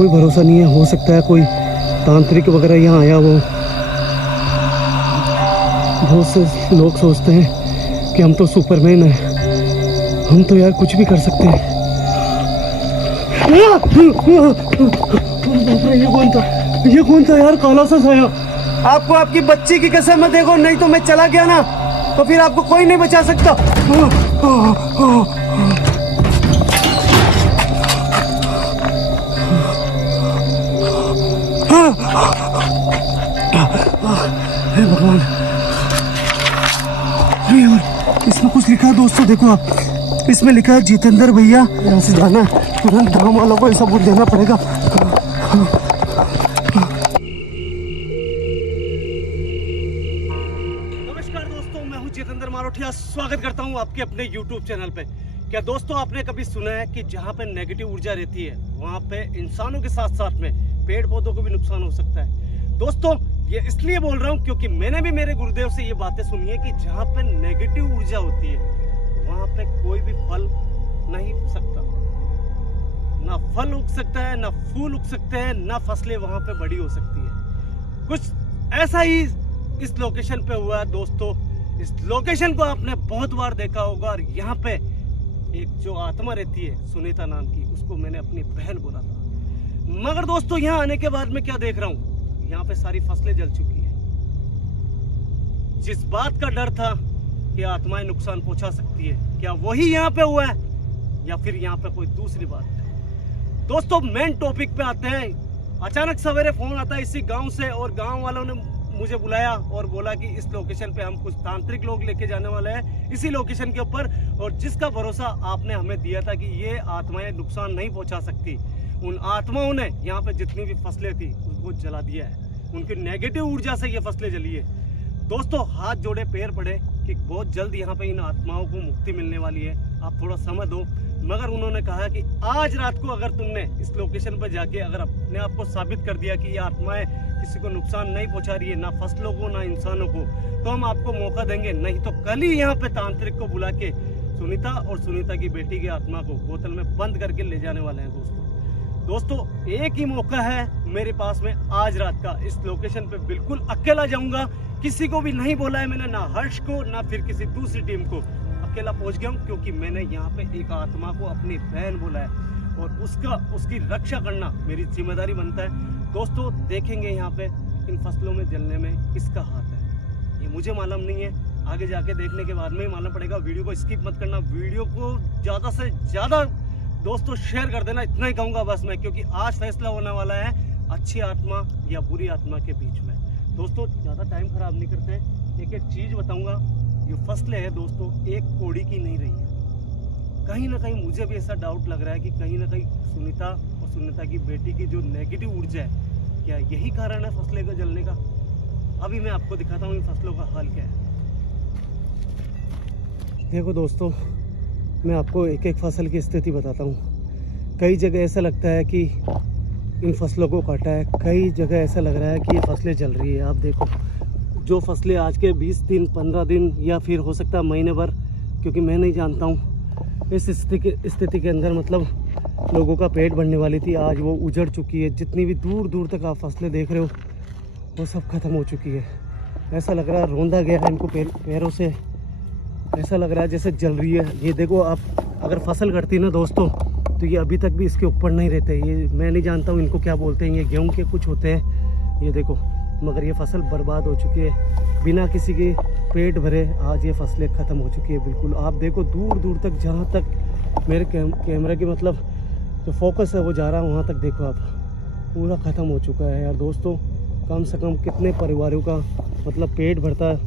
कोई भरोसा नहीं है। हो सकता है कोई तांत्रिक वगैरह यहाँ आया हो। बहुत से लोग सोचते हैं कि हम तो सुपरमैन हैं, हम तो यार कुछ भी कर सकते हैं। ये कौन था यार, काला सा साया? आपको आपकी बच्ची की कसम है, देखो नहीं तो मैं चला गया ना तो फिर आपको कोई नहीं बचा सकता। हे भगवान, इसमें कुछ लिखा है दोस्तों, देखो आप, इसमें लिखा है जितेंद्र भैया यहाँ से जाना है, तुरंत गाँव वालों को ऐसा बोल देना पड़ेगा। नमस्कार दोस्तों, मैं हूं जितेंद्र मारोठिया। स्वागत करता हूं आपके अपने YouTube चैनल पे। क्या दोस्तों आपने कभी सुना है कि जहां पे नेगेटिव ऊर्जा रहती है वहां पे इंसानों के साथ साथ में पेड़ पौधों को भी नुकसान हो सकता है। दोस्तों ये इसलिए बोल रहा हूं क्योंकि मैंने भी मेरे गुरुदेव से ये बातें सुनी है कि जहां पे नेगेटिव ऊर्जा होती है वहां पे कोई भी फल नहीं उग सकता, ना फल उग सकता है, ना फूल उग सकते हैं, ना फसलें वहां पे बड़ी हो सकती है। कुछ ऐसा ही इस लोकेशन पे हुआ है दोस्तों। इस लोकेशन को आपने बहुत बार देखा होगा और यहाँ पे एक जो आत्मा रहती है सुनीता नाम की, उसको मैंने अपनी बहन बोला था। मगर दोस्तों यहाँ आने के बाद में क्या देख रहा हूँ, यहाँ पे सारी फसलें जल चुकी है। जिस बात का डर था कि आत्माएं नुकसान पहुंचा सकती है, क्या वही यहाँ पे हुआ है या फिर यहाँ पे कोई दूसरी बात है? दोस्तों मेन टॉपिक पे आते हैं। अचानक सवेरे फोन आता है इसी गांव से और गांव वालों ने मुझे बुलाया और बोला कि इस लोकेशन पे हम कुछ तांत्रिक लोग लेके जाने वाले हैं इसी लोकेशन के ऊपर, और जिसका भरोसा आपने हमें दिया था कि ये आत्माएं नुकसान नहीं पहुंचा सकती, उन आत्माओं ने यहाँ पे जितनी भी फसलें थी उसको जला दिया है। उनकी नेगेटिव ऊर्जा से ये फसलें जली है। दोस्तों हाथ जोड़े पैर पड़े कि बहुत जल्द यहाँ पे इन आत्माओं को मुक्ति मिलने वाली है, आप थोड़ा समय दो। मगर उन्होंने कहा कि आज रात को अगर तुमने इस लोकेशन पर जाके अगर अपने आप को साबित कर दिया कि ये आत्माएं किसी को नुकसान नहीं पहुंचा रही है, ना फसलों को ना इंसानों को, तो हम आपको मौका देंगे। नहीं तो कल ही यहाँ पे तांत्रिक को बुला के सुनीता और सुनीता की बेटी की आत्मा को बोतल में बंद करके ले जाने वाले हैं। दोस्तों एक ही मौका है मेरे पास में आज रात का। इस लोकेशन पे बिल्कुल अकेला जाऊंगा, किसी को भी नहीं बोला है मैंने, ना हर्ष को ना फिर किसी दूसरी टीम को। अकेला पहुंच गया हूं क्योंकि मैंने यहाँ पे एक आत्मा को अपनी बहन बोला है और उसकी रक्षा करना मेरी जिम्मेदारी बनता है। दोस्तों देखेंगे यहाँ पे इन फसलों में जलने में किसका हाथ है, ये मुझे मालूम नहीं है, आगे जाके देखने के बाद में ही मालूम पड़ेगा। वीडियो को स्किप मत करना, वीडियो को ज़्यादा से ज़्यादा दोस्तों शेयर कर देना, इतना ही कहूँगा बस मैं, क्योंकि आज फैसला होने वाला है अच्छी आत्मा या बुरी आत्मा के बीच में। दोस्तों ज़्यादा टाइम खराब नहीं करते, एक एक चीज़ बताऊँगा। जो फसलें हैं दोस्तों एक कोड़ी की नहीं रही है। कहीं ना कहीं मुझे भी ऐसा डाउट लग रहा है कि कहीं ना कहीं सुनीता और सुनीता की बेटी की जो नेगेटिव ऊर्जा है, क्या यही कारण है फसलें का जलने का? अभी मैं आपको दिखाता हूँ इन फसलों का हाल क्या है। देखो दोस्तों, मैं आपको एक एक फसल की स्थिति बताता हूँ। कई जगह ऐसा लगता है कि इन फसलों को काटा है, कई जगह ऐसा लग रहा है कि ये फसलें जल रही है। आप देखो जो फसलें आज के 20 दिन 15 दिन या फिर हो सकता है महीने भर, क्योंकि मैं नहीं जानता हूँ, इस स्थिति के अंदर मतलब लोगों का पेट भरने वाली थी, आज वो उजड़ चुकी है। जितनी भी दूर दूर तक आप फसलें देख रहे हो वो सब ख़त्म हो चुकी है। ऐसा लग रहा है रौंदा गया है इनको पैरों से, ऐसा लग रहा है जैसे जल रही है। ये देखो आप, अगर फसल कटती ना दोस्तों तो ये अभी तक भी इसके ऊपर नहीं रहते। ये मैं नहीं जानता हूँ इनको क्या बोलते हैं, ये गेहूँ के कुछ होते हैं। ये देखो, मगर ये फसल बर्बाद हो चुकी है बिना किसी के पेट भरे। आज ये फसलें ख़त्म हो चुकी है बिल्कुल। आप देखो दूर दूर तक, जहाँ तक मेरे कैमरा की मतलब जो फोकस है वो जा रहा है वहाँ तक देखो आप, पूरा ख़त्म हो चुका है यार। दोस्तों कम से कम कितने परिवारों का मतलब पेट भरता है।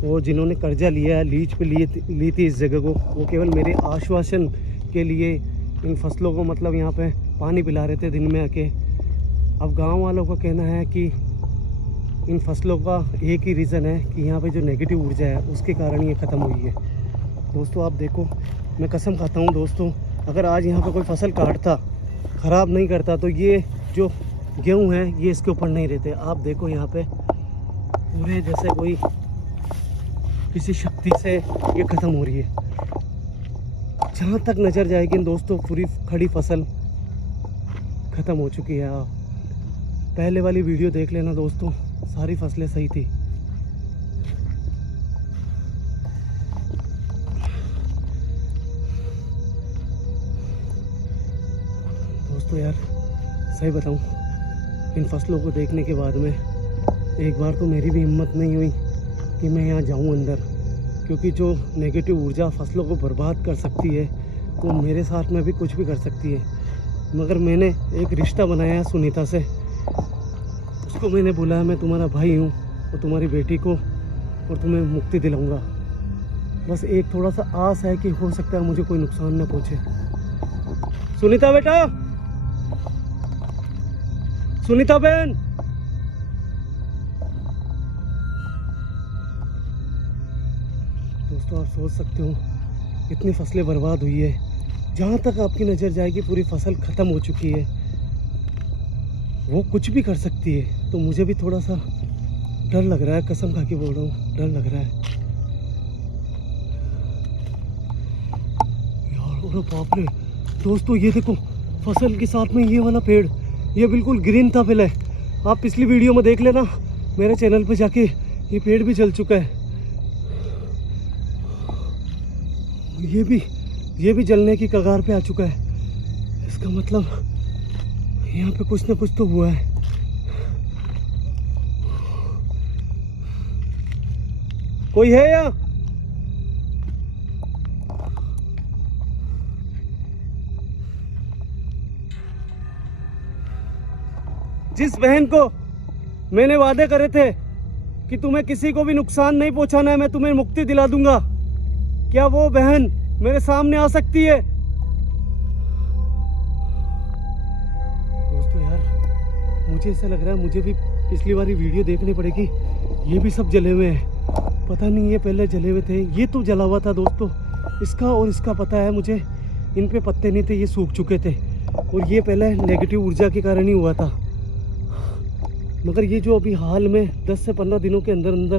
वो जिन्होंने कर्जा लिया है, लीज पे ली थी इस जगह को, वो केवल मेरे आश्वासन के लिए इन फसलों को मतलब यहाँ पे पानी पिला रहे थे दिन में आके। अब गांव वालों का कहना है कि इन फसलों का एक ही रीज़न है कि यहाँ पे जो नेगेटिव ऊर्जा है उसके कारण ये ख़त्म हुई है। दोस्तों आप देखो, मैं कसम खाता हूँ दोस्तों, अगर आज यहाँ पे कोई फसल काटता, ख़राब नहीं करता, तो ये जो गेहूँ है ये इसके ऊपर नहीं रहते। आप देखो यहाँ पे पूरे जैसे कोई किसी शक्ति से ये ख़त्म हो रही है। जहाँ तक नज़र जाएगी दोस्तों पूरी खड़ी फसल ख़त्म हो चुकी है। आप पहले वाली वीडियो देख लेना दोस्तों, सारी फसलें सही थी। दोस्तों यार सही बताऊं, इन फसलों को देखने के बाद में एक बार तो मेरी भी हिम्मत नहीं हुई कि मैं यहाँ जाऊँ अंदर, क्योंकि जो नेगेटिव ऊर्जा फसलों को बर्बाद कर सकती है वो मेरे साथ में भी कुछ भी कर सकती है। मगर मैंने एक रिश्ता बनाया है सुनीता से, उसको मैंने बोला है मैं तुम्हारा भाई हूँ और तुम्हारी बेटी को और तुम्हें मुक्ति दिलाऊंगा। बस एक थोड़ा सा आस है कि हो सकता है मुझे कोई नुकसान न पहुँचे। सुनीता बेटा, सुनीता बहन, दोस्तों आप सोच सकते हो इतनी फसलें बर्बाद हुई है, जहाँ तक आपकी नज़र जाएगी पूरी फसल ख़त्म हो चुकी है। वो कुछ भी कर सकती है, तो मुझे भी थोड़ा सा डर लग रहा है, कसम खा के बोल रहा हूँ, डर लग रहा है यार। अरे बाप रे दोस्तों, ये देखो फसल के साथ में ये वाला पेड़, ये बिल्कुल ग्रीन था पहले। आप पिछली वीडियो में देख लेना मेरे चैनल पे जाके, ये पेड़ भी जल चुका है। ये भी जलने की कगार पे आ चुका है। इसका मतलब यहाँ पे कुछ ना कुछ तो हुआ है। कोई है यहाँ? जिस बहन को मैंने वादे करे थे कि तुम्हें किसी को भी नुकसान नहीं पहुंचाना है, मैं तुम्हें मुक्ति दिला दूंगा, क्या वो बहन मेरे सामने आ सकती है? दोस्तों यार मुझे ऐसा लग रहा है मुझे भी पिछली वाली वीडियो देखनी पड़ेगी। ये भी सब जले हुए हैं, पता नहीं ये पहले जले हुए थे, ये तो जला हुआ था दोस्तों। इसका और इसका पता है मुझे, इन पे पत्ते नहीं थे, ये सूख चुके थे, और ये पहले नेगेटिव ऊर्जा के कारण ही हुआ था। मगर ये जो अभी हाल में 10 से 15 दिनों के अंदर अंदर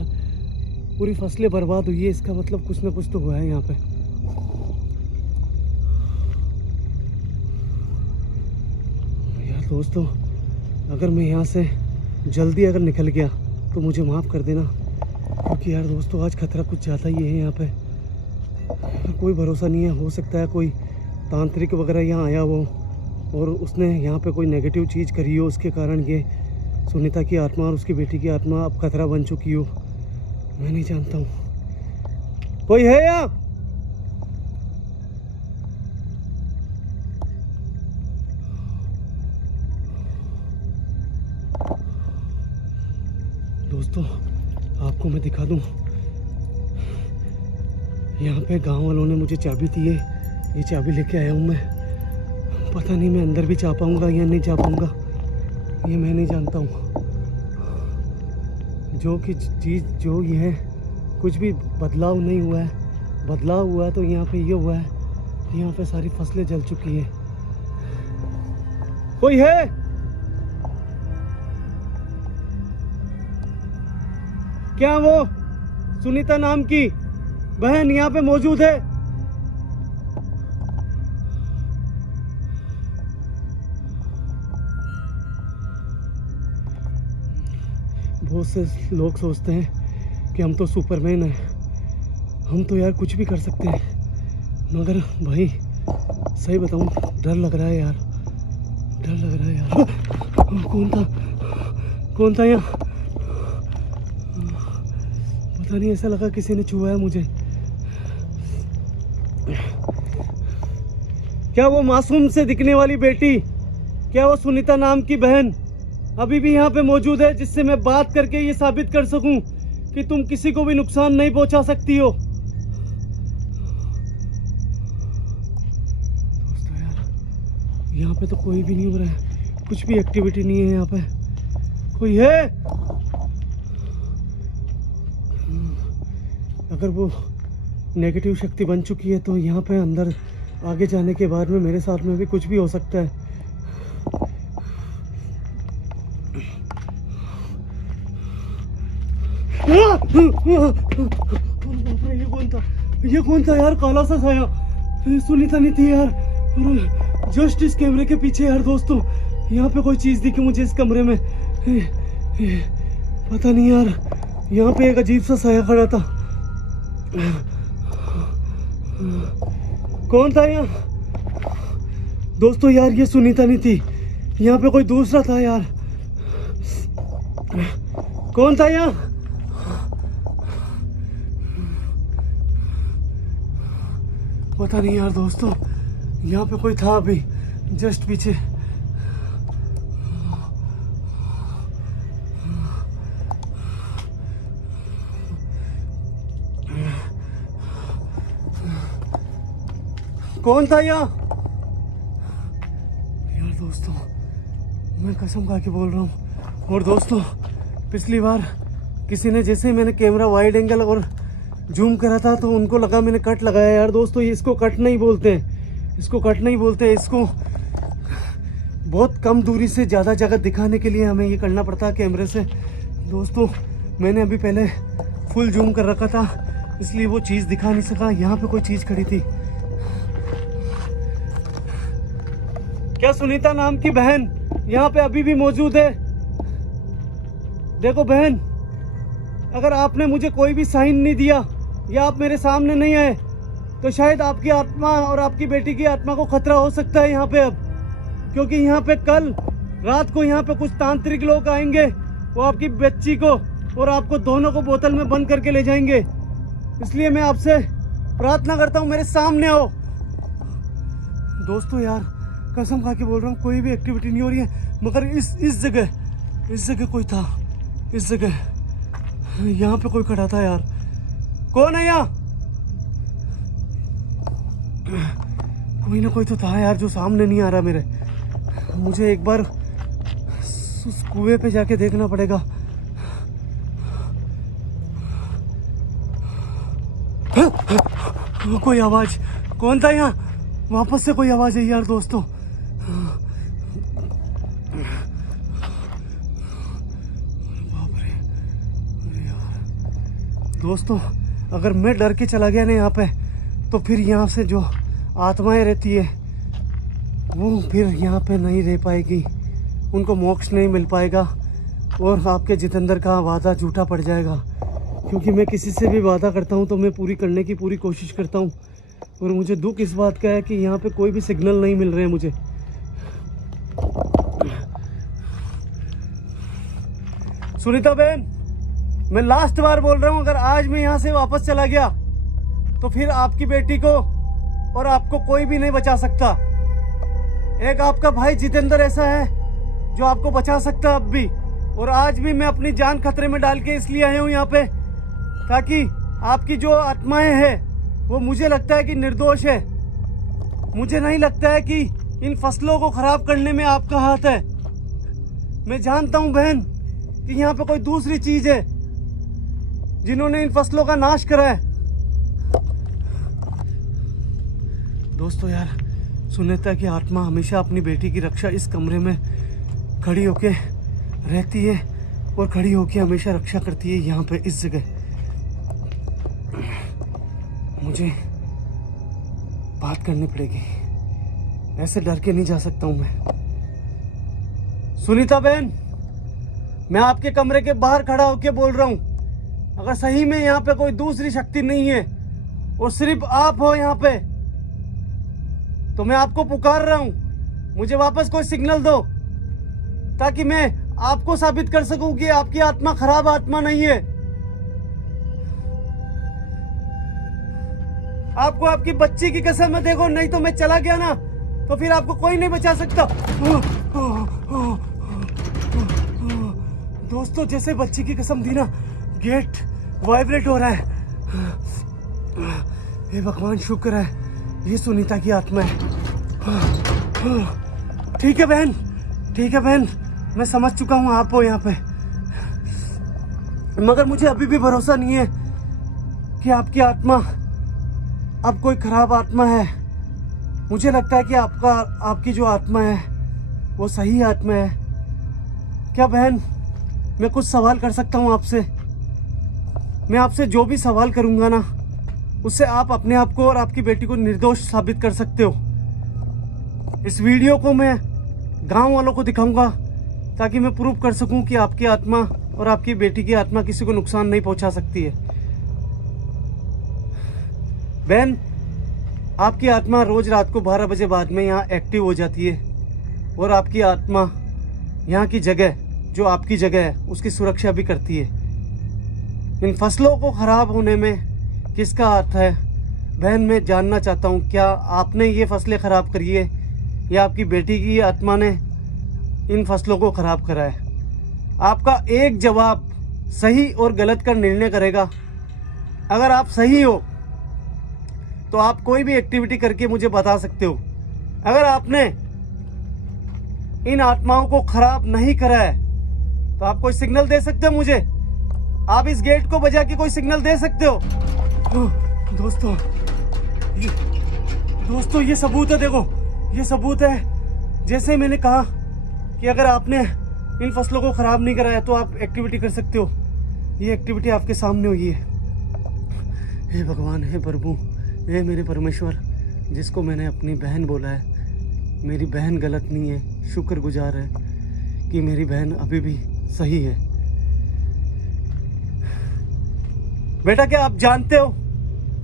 पूरी फसलें बर्बाद हुई है, इसका मतलब कुछ ना कुछ तो हुआ है यहाँ पे। यार दोस्तों, अगर मैं यहाँ से जल्दी अगर निकल गया तो मुझे माफ़ कर देना, क्योंकि यार दोस्तों आज खतरा कुछ ज़्यादा ही है यहाँ पे। कोई भरोसा नहीं है, हो सकता है कोई तांत्रिक वगैरह यहाँ आया हो और उसने यहाँ पे कोई नेगेटिव चीज़ करी हो, उसके कारण ये सुनीता की आत्मा और उसकी बेटी की आत्मा अब खतरा बन चुकी हो। मैं नहीं जानता हूँ। कोई है यहाँ? दोस्तों आपको मैं दिखा दूँ, यहाँ पे गांव वालों ने मुझे चाबी दी है, ये चाबी लेके आया हूँ मैं। पता नहीं मैं अंदर भी जा पाऊँगा या नहीं जा पाऊँगा, ये मैं नहीं जानता हूँ। जो कि चीज़ जो ये है, कुछ भी बदलाव नहीं हुआ है। बदलाव हुआ तो यहाँ पे ये हुआ है कि यहाँ पे सारी फसलें जल चुकी है। कोई है? क्या वो सुनीता नाम की बहन यहाँ पे मौजूद है? बहुत से लोग सोचते हैं कि हम तो सुपरमैन हैं, हम तो यार कुछ भी कर सकते हैं, मगर भाई सही बताऊं डर लग रहा है यार, डर लग रहा है यार। कौन था यहाँ? पता नहीं, ऐसा लगा किसी ने छुआ है मुझे। क्या वो मासूम से दिखने वाली बेटी, क्या वो सुनीता नाम की बहन अभी भी यहाँ पे मौजूद है, जिससे मैं बात करके ये साबित कर सकूं कि तुम किसी को भी नुकसान नहीं पहुंचा सकती हो? दोस्तों यार यहाँ पे तो कोई भी नहीं हो रहा है, कुछ भी एक्टिविटी नहीं है यहाँ पे। कोई है? अगर वो नेगेटिव शक्ति बन चुकी है तो यहाँ पे अंदर आगे जाने के बाद में मेरे साथ में भी कुछ भी हो सकता है। ये कौन था यार? काला सा साया। सुनीता नहीं थी यार, जस्ट इस कैमरे के पीछे यार दोस्तों। यहाँ पे कोई चीज़ दिखी मुझे इस कमरे में। पता नहीं यार, यहाँ पे एक अजीब सा साया खड़ा था। कौन था यहाँ? दोस्तों यार ये सुनीता नहीं थी, यहाँ पे कोई दूसरा था यार। कौन था यहाँ? पता नहीं यार दोस्तों, यहाँ पे कोई था अभी जस्ट पीछे। कौन था यहाँ? यार दोस्तों मैं कसम खा के बोल रहा हूँ। और दोस्तों पिछली बार किसी ने, जैसे ही मैंने कैमरा वाइड एंगल और जूम करा था तो उनको लगा मैंने कट लगाया। यार दोस्तों ये इसको कट नहीं बोलते, इसको कट नहीं बोलते, इसको बहुत कम दूरी से ज़्यादा जगह दिखाने के लिए हमें ये करना पड़ता है कैमरे से। दोस्तों मैंने अभी पहले फुल जूम कर रखा था इसलिए वो चीज़ दिखा नहीं सका। यहाँ पे कोई चीज़ खड़ी थी। क्या सुनीता नाम की बहन यहाँ पे अभी भी मौजूद है? देखो बहन, अगर आपने मुझे कोई भी साइन नहीं दिया या आप मेरे सामने नहीं आए तो शायद आपकी आत्मा और आपकी बेटी की आत्मा को खतरा हो सकता है यहाँ पे अब। क्योंकि यहाँ पे कल रात को यहाँ पे कुछ तांत्रिक लोग आएंगे, वो आपकी बच्ची को और आपको दोनों को बोतल में बंद करके ले जाएंगे। इसलिए मैं आपसे प्रार्थना करता हूँ मेरे सामने आओ। दोस्तों यार कसम खा के बोल रहा हूँ कोई भी एक्टिविटी नहीं हो रही है, मगर इस जगह कोई था। इस जगह यहाँ पे कोई खड़ा था यार। कौन है यहाँ? कोई ना कोई तो था यार जो सामने नहीं आ रहा मेरे। मुझे एक बार उस कुएं पे जाके देखना पड़ेगा। कोई आवाज। कौन था यहाँ? वापस से कोई आवाज है यार दोस्तों। दोस्तों अगर मैं डर के चला गया ना यहाँ पे तो फिर यहाँ से जो आत्माएं रहती है वो फिर यहाँ पे नहीं रह पाएगी, उनको मोक्ष नहीं मिल पाएगा और आपके जितेंद्र का वादा झूठा पड़ जाएगा। क्योंकि मैं किसी से भी वादा करता हूँ तो मैं पूरी करने की पूरी कोशिश करता हूँ। और मुझे दुख इस बात का है कि यहाँ पे कोई भी सिग्नल नहीं मिल रहे हैं मुझे। सुनीता बहन, मैं लास्ट बार बोल रहा हूँ, अगर आज मैं यहाँ से वापस चला गया तो फिर आपकी बेटी को और आपको कोई भी नहीं बचा सकता। एक आपका भाई जितेंद्र ऐसा है जो आपको बचा सकता है अब भी। और आज भी मैं अपनी जान खतरे में डाल के इसलिए आया हूँ यहाँ पे ताकि आपकी जो आत्माएं हैं वो मुझे लगता है कि निर्दोष है। मुझे नहीं लगता है कि इन फसलों को खराब करने में आपका हाथ है। मैं जानता हूँ बहन कि यहाँ पे कोई दूसरी चीज है जिन्होंने इन फसलों का नाश करा है। दोस्तों यार सुनीता की आत्मा हमेशा अपनी बेटी की रक्षा इस कमरे में खड़ी होके रहती है और खड़ी होके हमेशा रक्षा करती है यहाँ पे इस जगह। मुझे बात करनी पड़ेगी, ऐसे डर के नहीं जा सकता हूँ मैं। सुनीता बहन, मैं आपके कमरे के बाहर खड़ा होके बोल रहा हूँ, अगर सही में यहाँ पे कोई दूसरी शक्ति नहीं है और सिर्फ आप हो यहाँ पे तो मैं आपको पुकार रहा हूँ। मुझे वापस कोई सिग्नल दो ताकि मैं आपको साबित कर सकूं कि आपकी आत्मा खराब आत्मा नहीं है। आपको आपकी बच्ची की कसम है, देखो नहीं तो मैं चला गया ना तो फिर आपको कोई नहीं बचा सकता। दोस्तों जैसे बच्ची की कसम दी ना, गेट वाइब्रेट हो रहा है। हे भगवान शुक्र है ये सुनीता की आत्मा है। ठीक है बहन, ठीक है बहन, मैं समझ चुका हूँ आप हो यहाँ पे, मगर मुझे अभी भी भरोसा नहीं है कि आपकी आत्मा अब कोई खराब आत्मा है। मुझे लगता है कि आपकी जो आत्मा है वो सही आत्मा है। क्या बहन मैं कुछ सवाल कर सकता हूँ आपसे? मैं आपसे जो भी सवाल करूँगा ना उससे आप अपने आप को और आपकी बेटी को निर्दोष साबित कर सकते हो। इस वीडियो को मैं गांव वालों को दिखाऊंगा, ताकि मैं प्रूव कर सकूं कि आपकी आत्मा और आपकी बेटी की आत्मा किसी को नुकसान नहीं पहुंचा सकती है। बहन, आपकी आत्मा रोज रात को 12 बजे बाद में यहाँ एक्टिव हो जाती है और आपकी आत्मा यहाँ की जगह, जो आपकी जगह है, उसकी सुरक्षा भी करती है। इन फसलों को खराब होने में किसका हाथ है? बहन, मैं जानना चाहता हूँ, क्या आपने ये फसलें खराब करी है या आपकी बेटी की आत्मा ने इन फसलों को खराब करा है? आपका एक जवाब सही और गलत का निर्णय करेगा। अगर आप सही हो तो आप कोई भी एक्टिविटी करके मुझे बता सकते हो। अगर आपने इन आत्माओं को खराब नहीं करा है तो आप कोई सिग्नल दे सकते हो मुझे। आप इस गेट को बजा के कोई सिग्नल दे सकते हो। दोस्तों ये सबूत है, देखो ये सबूत है। जैसे मैंने कहा कि अगर आपने इन फसलों को खराब नहीं करा है तो आप एक्टिविटी कर सकते हो। ये एक्टिविटी आपके सामने हुई है। हे भगवान, हे प्रभु, हे मेरे परमेश्वर, जिसको मैंने अपनी बहन बोला है, मेरी बहन गलत नहीं है। शुक्रगुजार है कि मेरी बहन अभी भी सही है। बेटा, क्या आप जानते हो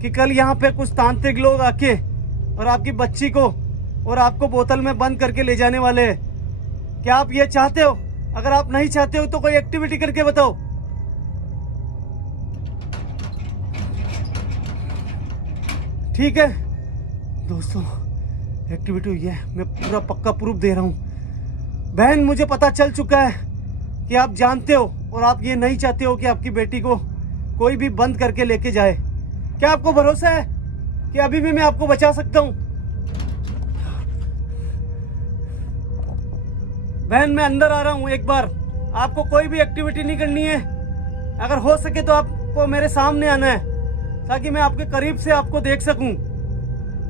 कि कल यहाँ पे कुछ तांत्रिक लोग आके और आपकी बच्ची को और आपको बोतल में बंद करके ले जाने वाले हैं? क्या आप ये चाहते हो? अगर आप नहीं चाहते हो तो कोई एक्टिविटी करके बताओ। ठीक है दोस्तों, एक्टिविटी हुई है। मैं पूरा पक्का प्रूफ दे रहा हूं। बहन, मुझे पता चल चुका है कि आप जानते हो और आप ये नहीं चाहते हो कि आपकी बेटी को कोई भी बंद करके लेके जाए। क्या आपको भरोसा है कि अभी भी मैं आपको बचा सकता हूं? बहन, मैं अंदर आ रहा हूं। एक बार आपको कोई भी एक्टिविटी नहीं करनी है। अगर हो सके तो आपको मेरे सामने आना है, ताकि मैं आपके करीब से आपको देख सकूं।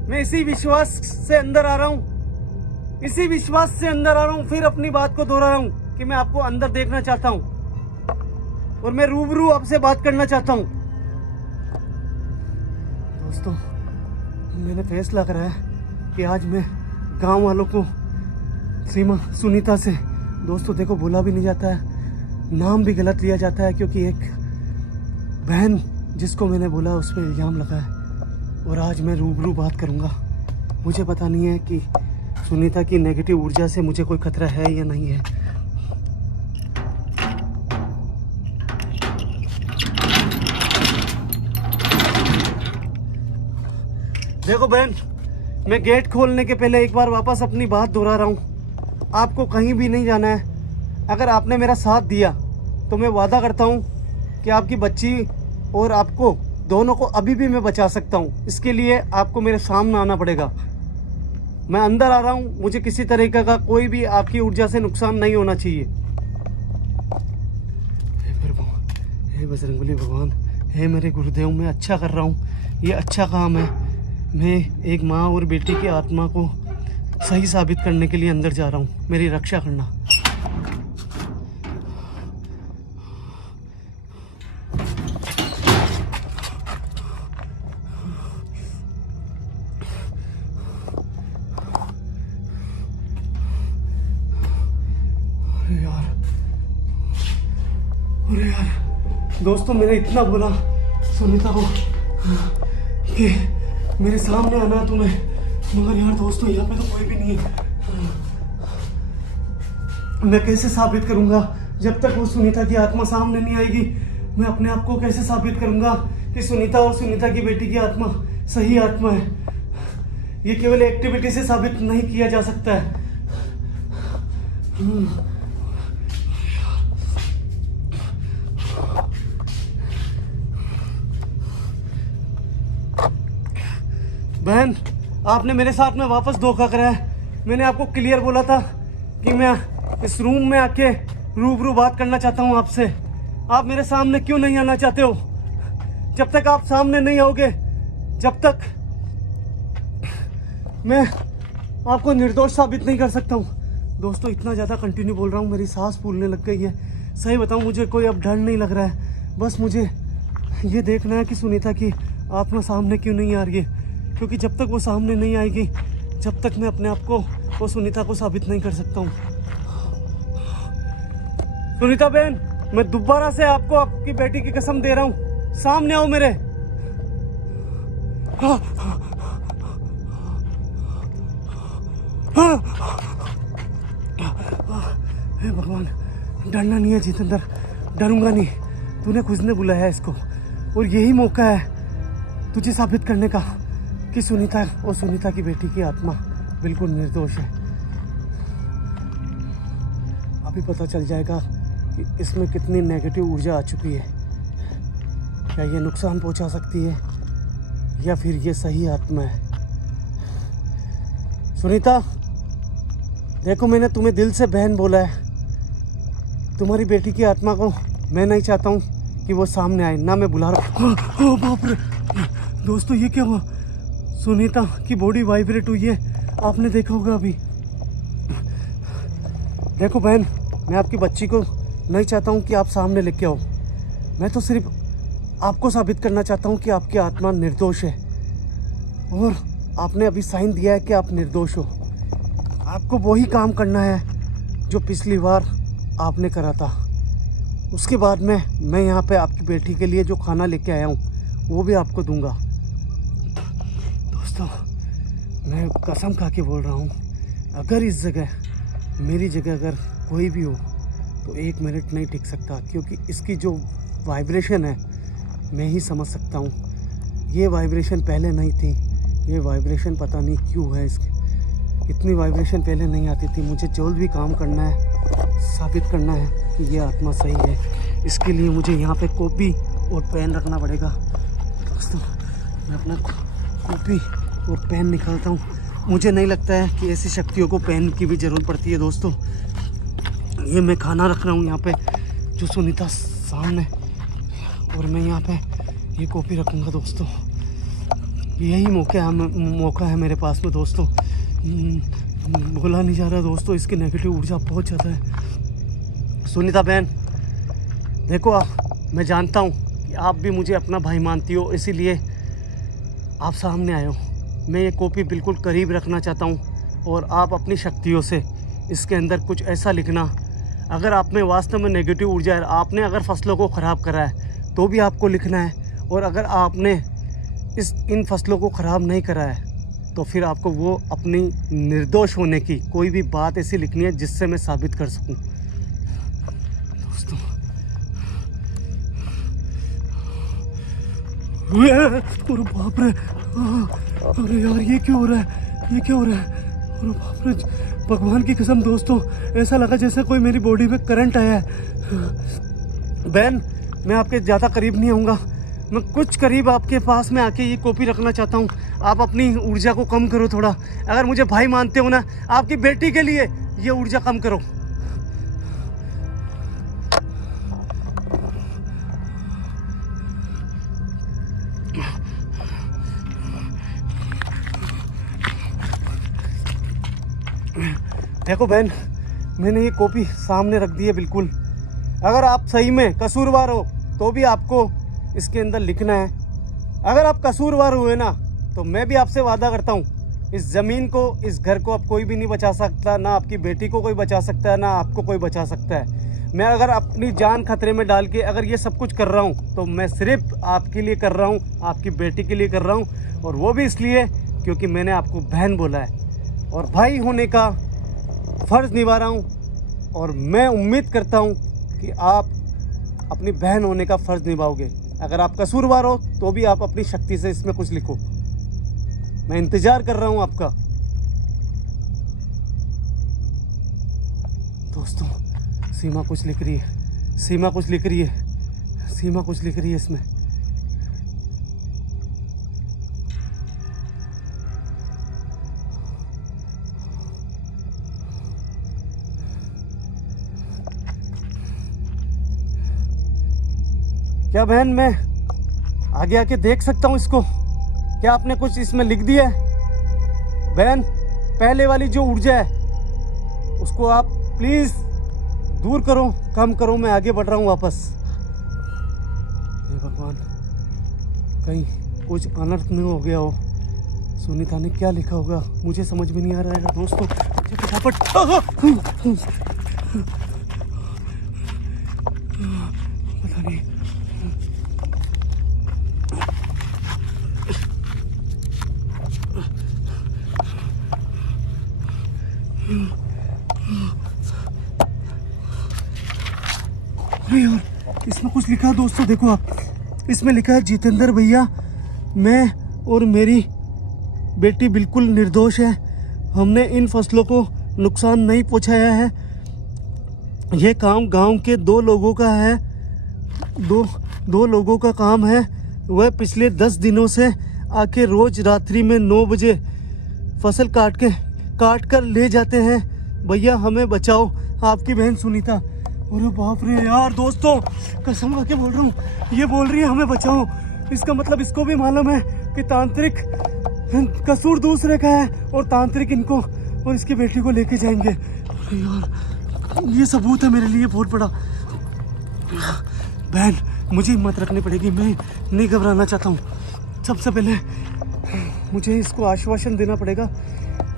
मैं इसी विश्वास से अंदर आ रहा हूं, इसी विश्वास से अंदर आ रहा हूं। फिर अपनी बात को दोहरा रहा हूं कि मैं आपको अंदर देखना चाहता हूं और मैं रूबरू आपसे बात करना चाहता हूं। दोस्तों, मैंने फैसला करा है कि आज मैं गांव वालों को सीमा सुनीता से, दोस्तों देखो बोला भी नहीं जाता है, नाम भी गलत लिया जाता है, क्योंकि एक बहन जिसको मैंने बोला उस पर इल्ज़ाम लगा है। और आज मैं रूबरू बात करूंगा। मुझे पता नहीं है कि सुनीता की नेगेटिव ऊर्जा से मुझे कोई खतरा है या नहीं है। देखो बहन, मैं गेट खोलने के पहले एक बार वापस अपनी बात दोहरा रहा हूँ। आपको कहीं भी नहीं जाना है। अगर आपने मेरा साथ दिया तो मैं वादा करता हूँ कि आपकी बच्ची और आपको दोनों को अभी भी मैं बचा सकता हूँ। इसके लिए आपको मेरे सामने आना पड़ेगा। मैं अंदर आ रहा हूँ। मुझे किसी तरीके का कोई भी आपकी ऊर्जा से नुकसान नहीं होना चाहिए। हे प्रभु, हे बजरंगबली भगवान, हे मेरे गुरुदेव, मैं अच्छा कर रहा हूँ। ये अच्छा काम है। मैं एक माँ और बेटी की आत्मा को सही साबित करने के लिए अंदर जा रहा हूँ। मेरी रक्षा करना। अरे यार दोस्तों, मैंने इतना बोला सुनीता को कि मेरे सामने आना है तुम्हें, मगर यार दोस्तों यहाँ पे तो कोई भी नहीं है। मैं कैसे साबित करूंगा जब तक वो सुनीता की आत्मा सामने नहीं आएगी? मैं अपने आप को कैसे साबित करूंगा कि सुनीता और सुनीता की बेटी की आत्मा सही आत्मा है? ये केवल एक्टिविटी से साबित नहीं किया जा सकता है। बहन, आपने मेरे साथ में वापस धोखा करा है। मैंने आपको क्लियर बोला था कि मैं इस रूम में आके रूबरू बात करना चाहता हूँ आपसे। आप मेरे सामने क्यों नहीं आना चाहते हो? जब तक आप सामने नहीं आओगे, जब तक मैं आपको निर्दोष साबित नहीं कर सकता हूँ। दोस्तों, इतना ज़्यादा कंटिन्यू बोल रहा हूँ, मेरी सांस फूलने लग गई है। सही बताऊँ, मुझे कोई अब डर नहीं लग रहा है। बस मुझे ये देखना है कि सुनीता की आत्मा सामने क्यों नहीं आ रही है, क्योंकि जब तक वो सामने नहीं आएगी, जब तक मैं अपने आप को वो सुनीता को साबित नहीं कर सकता हूँ। सुनीता बहन, मैं दोबारा से आपको आपकी बेटी की कसम दे रहा हूँ, सामने आओ मेरे। हे भगवान, डरना नहीं है जितेंद्र, डरूंगा नहीं। तूने खुद ने बुलाया है इसको, और यही मौका है तुझे साबित करने का कि सुनीता और सुनीता की बेटी की आत्मा बिल्कुल निर्दोष है। अभी पता चल जाएगा कि इसमें कितनी नेगेटिव ऊर्जा आ चुकी है। क्या ये नुकसान पहुंचा सकती है या फिर ये सही आत्मा है। सुनीता, देखो मैंने तुम्हें दिल से बहन बोला है। तुम्हारी बेटी की आत्मा को मैं नहीं चाहता हूँ कि वो सामने आए, ना मैं बुला रहा हूँ। ओह बाप रे दोस्तों, ये क्या हुआ? सुनीता की बॉडी वाइब्रेट हुई है, आपने देखा होगा अभी। देखो बहन, मैं आपकी बच्ची को नहीं चाहता हूँ कि आप सामने लेके आओ। मैं तो सिर्फ आपको साबित करना चाहता हूँ कि आपकी आत्मा निर्दोष है, और आपने अभी साइन दिया है कि आप निर्दोष हो। आपको वही काम करना है जो पिछली बार आपने करा था। उसके बाद में मैं यहाँ पे आपकी बेटी के लिए जो खाना लेके आया हूँ वो भी आपको दूंगा। दोस्तों, मैं कसम खा के बोल रहा हूँ, अगर इस जगह, मेरी जगह अगर कोई भी हो तो 1 मिनट नहीं टिक सकता, क्योंकि इसकी जो वाइब्रेशन है मैं ही समझ सकता हूँ। ये वाइब्रेशन पहले नहीं थी, ये वाइब्रेशन पता नहीं क्यों है इसकी। इतनी वाइब्रेशन पहले नहीं आती थी। मुझे जल्द भी काम करना है, साबित करना है कि ये आत्मा सही है। इसके लिए मुझे यहाँ पे कॉपी और पेन रखना पड़ेगा। दोस्तों, मैं अपना कॉपी और पेन निकालता हूँ। मुझे नहीं लगता है कि ऐसी शक्तियों को पेन की भी ज़रूरत पड़ती है। दोस्तों, ये मैं खाना रख रहा हूँ यहाँ पे जो सुनीता सामने, और मैं यहाँ पे ये कॉपी रखूँगा। दोस्तों, यही मौका है मेरे पास में। दोस्तों, बोला नहीं जा रहा दोस्तों, इसकी नेगेटिव ऊर्जा बहुत ज़्यादा है। सुनीता बहन, देखो मैं जानता हूँ कि आप भी मुझे अपना भाई मानती हो, इसीलिए आप सामने आए हो। मैं ये कॉपी बिल्कुल करीब रखना चाहता हूँ, और आप अपनी शक्तियों से इसके अंदर कुछ ऐसा लिखना। अगर आप में वास्तव में नेगेटिव ऊर्जा है, आपने अगर फसलों को ख़राब करा है तो भी आपको लिखना है, और अगर आपने इन फसलों को ख़राब नहीं करा है तो फिर आपको वो अपनी निर्दोष होने की कोई भी बात ऐसी लिखनी है जिससे मैं साबित कर सकूं। दोस्तों, अरे बाप रे, अरे यार ये क्या हो रहा है, ये क्या हो रहा है? अरे बाप रे, भगवान की कसम दोस्तों, ऐसा लगा जैसे कोई मेरी बॉडी में करंट आया है। बहन, मैं आपके ज़्यादा करीब नहीं आऊँगा, मैं कुछ करीब आपके पास में आके ये कॉपी रखना चाहता हूँ। आप अपनी ऊर्जा को कम करो थोड़ा। अगर मुझे भाई मानते हो ना, आपकी बेटी के लिए ये ऊर्जा कम करो। देखो बहन, मैंने ये कॉपी सामने रख दी है बिल्कुल। अगर आप सही में कसूरवार हो तो भी आपको इसके अंदर लिखना है। अगर आप कसूरवार हुए ना, तो मैं भी आपसे वादा करता हूँ, इस ज़मीन को, इस घर को अब कोई भी नहीं बचा सकता। ना आपकी बेटी को कोई बचा सकता है, ना आपको कोई बचा सकता है। मैं अगर अपनी जान खतरे में डाल के अगर ये सब कुछ कर रहा हूँ तो मैं सिर्फ आपके लिए कर रहा हूँ, आपकी बेटी के लिए कर रहा हूँ, और वो भी इसलिए क्योंकि मैंने आपको बहन बोला है और भाई होने का फ़र्ज़ निभा रहा हूँ। और मैं उम्मीद करता हूँ कि आप अपनी बहन होने का फ़र्ज़ निभाओगे। अगर आप कसूरवार हो तो भी आप अपनी शक्ति से इसमें कुछ लिखो। मैं इंतज़ार कर रहा हूँ आपका। दोस्तों, सीमा कुछ लिख रही है, सीमा कुछ लिख रही है, सीमा कुछ लिख रही है इसमें। क्या बहन, मैं आगे आके देख सकता हूँ इसको? क्या आपने कुछ इसमें लिख दिया है? बहन, पहले वाली जो ऊर्जा है उसको आप प्लीज़ दूर करो, कम करो। मैं आगे बढ़ रहा हूँ वापस। हे भगवान, कहीं कुछ अनर्थ नहीं हो गया हो। सुनीता ने क्या लिखा होगा मुझे समझ में नहीं आ रहा है दोस्तों। मुझे फटाफट पता नहीं। अरे यार इसमें कुछ लिखा है दोस्तों, देखो आप, इसमें लिखा है जितेंद्र भैया मैं और मेरी बेटी बिल्कुल निर्दोष है, हमने इन फसलों को नुकसान नहीं पहुंचाया है, ये काम गांव के 2 लोगों का है, दो लोगों का काम है, वह पिछले 10 दिनों से आके रोज रात्रि में 9 बजे फसल काट कर ले जाते हैं, भैया हमें बचाओ, आपकी बहन सुनीता। अरे बाप रे यार दोस्तों, कसम खा के बोल रहा हूँ, ये बोल रही है हमें बचाओ, इसका मतलब इसको भी मालूम है कि तांत्रिक कसूर दूसरे का है और तांत्रिक इनको और इसकी बेटी को लेके जाएंगे। अरे यार ये सबूत है मेरे लिए बहुत बड़ा। बहन मुझे हिम्मत रखनी पड़ेगी, मैं नहीं घबराना चाहता हूँ। सबसे पहले मुझे इसको आश्वासन देना पड़ेगा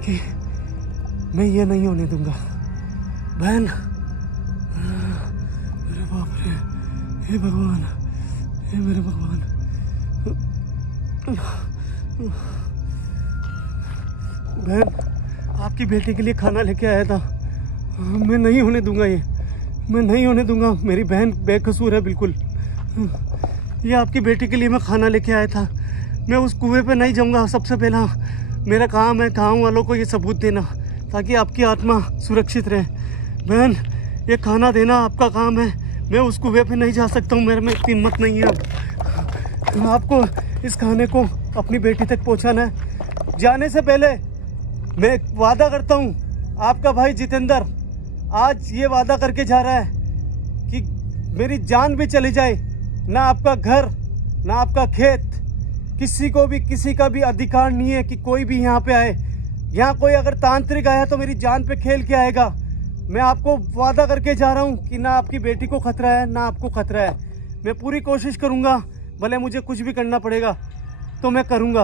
कि मैं ये नहीं होने दूंगा। बहन, अरे बाप रे, हे भगवान, हे मेरे भगवान। बहन आपकी बेटी के लिए खाना लेके आया था, मैं नहीं होने दूंगा, ये मैं नहीं होने दूंगा, मेरी बहन बेकसूर है बिल्कुल। ये आपकी बेटी के लिए मैं खाना लेके आया था, मैं उस कुएं पे नहीं जाऊंगा। सबसे पहला मेरा काम है गाँव वालों को ये सबूत देना ताकि आपकी आत्मा सुरक्षित रहे। बहन ये खाना देना आपका काम है, मैं उस कुएं पे नहीं जा सकता हूँ, मेरे में इतनी हिम्मत नहीं है अब। आपको इस खाने को अपनी बेटी तक पहुँचाना है। जाने से पहले मैं वादा करता हूँ, आपका भाई जितेंद्र आज ये वादा करके जा रहा है कि मेरी जान भी चली जाए, ना आपका घर ना आपका खेत, किसी को भी किसी का भी अधिकार नहीं है कि कोई भी यहाँ पे आए। यहाँ कोई अगर तांत्रिक आया तो मेरी जान पे खेल के आएगा। मैं आपको वादा करके जा रहा हूँ कि ना आपकी बेटी को खतरा है ना आपको खतरा है। मैं पूरी कोशिश करूँगा, भले मुझे कुछ भी करना पड़ेगा तो मैं करूँगा।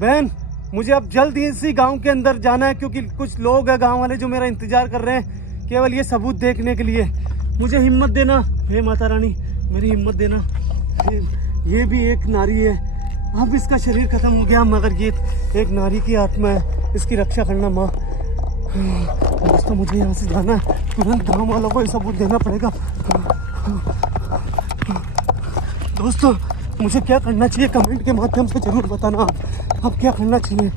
बहन मुझे अब जल्द ही इसी गांव के अंदर जाना है, क्योंकि कुछ लोग हैं गांव वाले जो मेरा इंतजार कर रहे हैं केवल ये सबूत देखने के लिए। मुझे हिम्मत देना, हे माता रानी मेरी हिम्मत देना। ये भी एक नारी है, अब इसका शरीर खत्म हो गया मगर ये एक नारी की आत्मा है, इसकी रक्षा करना माँ। दोस्तों मुझे यहाँ से जाना है, तुरंत गाँव वालों को ये सबूत देना पड़ेगा। दोस्तों मुझे क्या करना चाहिए कमेंट के माध्यम से ज़रूर बताना, आप क्या करना चाहिए।